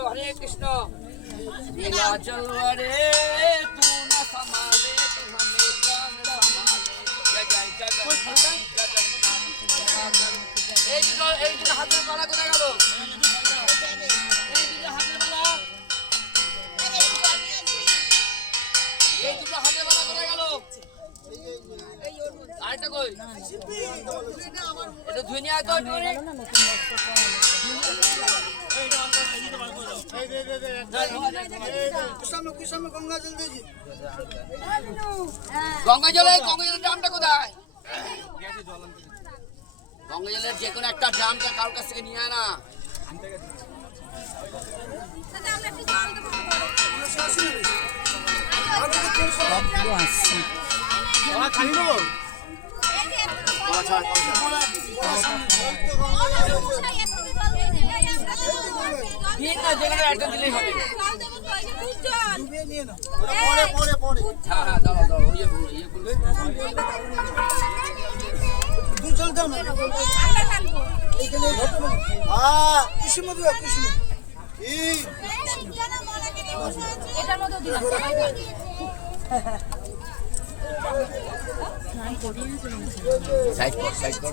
हरे कृष्ण नीलाचल रे तू न संभाले तू हमें कौन संभाले जय जय जगन्नाथ এই দুটো হাতের মালা কোথায় গেল এই দুটো হাতের মালা এই দুটো হাতের মালা কোথায় গেল আরেকটা কই এটা ধুই নিয়ে আয় তো গঙ্গা জলের ড্রামটা কোথায় গঙ্গা জলের যে কোনো একটা ড্রামটা কারোর কাছ থেকে নিয়ে আয় না খালি নেবো যেখানে একটা দিলেই হবে সাইড কর